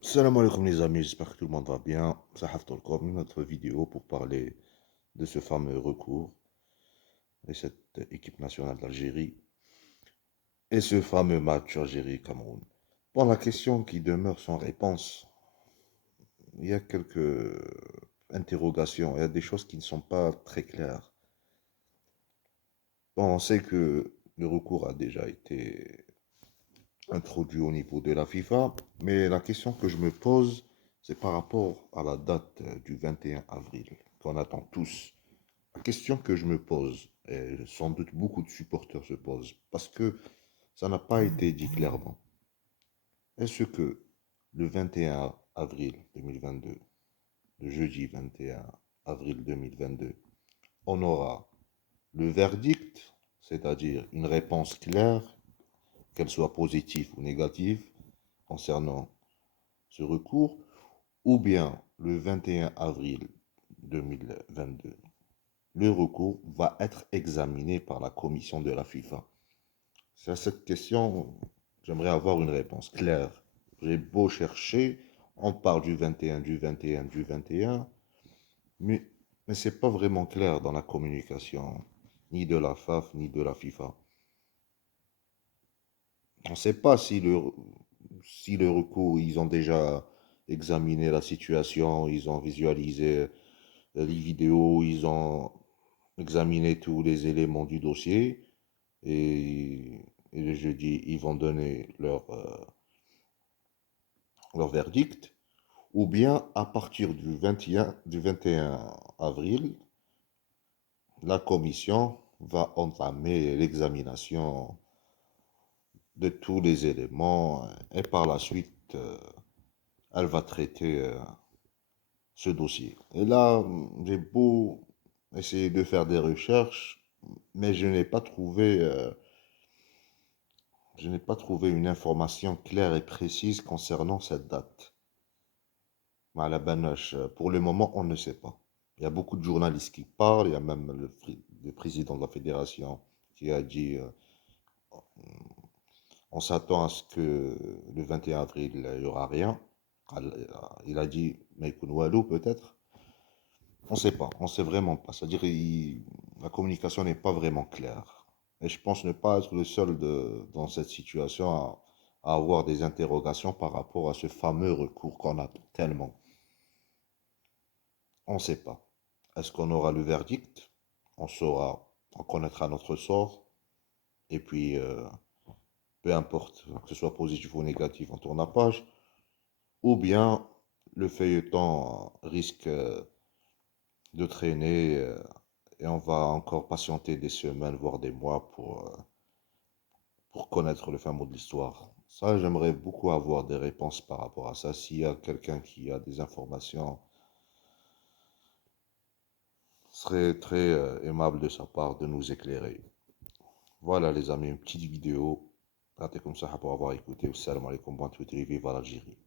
Salam alaikum les amis, j'espère que tout le monde va bien. Sahaf Tolkom, une autre vidéo pour parler de ce fameux recours et cette équipe nationale d'Algérie et ce fameux match Algérie-Cameroun. Bon, la question qui demeure sans réponse, il y a quelques interrogations, il y a des choses qui ne sont pas très claires. Bon, on sait que le recours a déjà été introduit au niveau de la FIFA, mais la question que je me pose, c'est par rapport à la date du 21 avril, qu'on attend tous. La question que je me pose, et sans doute beaucoup de supporters se posent, parce que ça n'a pas été dit clairement. Est-ce que le 21 avril 2022, le jeudi 21 avril 2022, on aura le verdict, c'est-à-dire une réponse claire, qu'elle soit positive ou négative, concernant ce recours, ou bien le 21 avril 2022, le recours va être examiné par la commission de la FIFA. C'est à cette question, j'aimerais avoir une réponse claire. J'ai beau chercher, on parle du 21, du 21, du 21, mais, mais ce n'est pas vraiment clair dans la communication, ni de la FAF, ni de la FIFA. On ne sait pas si le recours, ils ont déjà examiné la situation, ils ont visualisé les vidéos, ils ont examiné tous les éléments du dossier et le jeudi, ils vont donner leur verdict, ou bien à partir du 21 avril, la commission va entamer l'examination de tous les éléments et par la suite, elle va traiter ce dossier. Et là, j'ai beau essayer de faire des recherches, mais je n'ai pas trouvé une information claire et précise concernant cette date. À la Banoche, pour le moment, on ne sait pas. Il y a beaucoup de journalistes qui parlent, il y a même le président de la fédération qui a dit on s'attend à ce que le 21 avril, il n'y aura rien. Il a dit Meikoun Walou peut-être. On ne sait pas, on ne sait vraiment pas. C'est-à-dire la communication n'est pas vraiment claire. Et je pense ne pas être le seul dans cette situation à avoir des interrogations par rapport à ce fameux recours qu'on attend tellement. On ne sait pas. Est-ce qu'on aura le verdict? On saura, on connaîtra notre sort. Et puis, peu importe, que ce soit positif ou négatif, on tourne la page. Ou bien, le feuilleton risque de traîner et on va encore patienter des semaines, voire des mois pour connaître le fin mot de l'histoire. Ça, j'aimerais beaucoup avoir des réponses par rapport à ça. S'il y a quelqu'un qui a des informations, ce serait très aimable de sa part de nous éclairer. Voilà les amis, une petite vidéo. Ratez comme ça pour avoir écouté. Salam alaikum, bon Twitter, vive l'Algérie.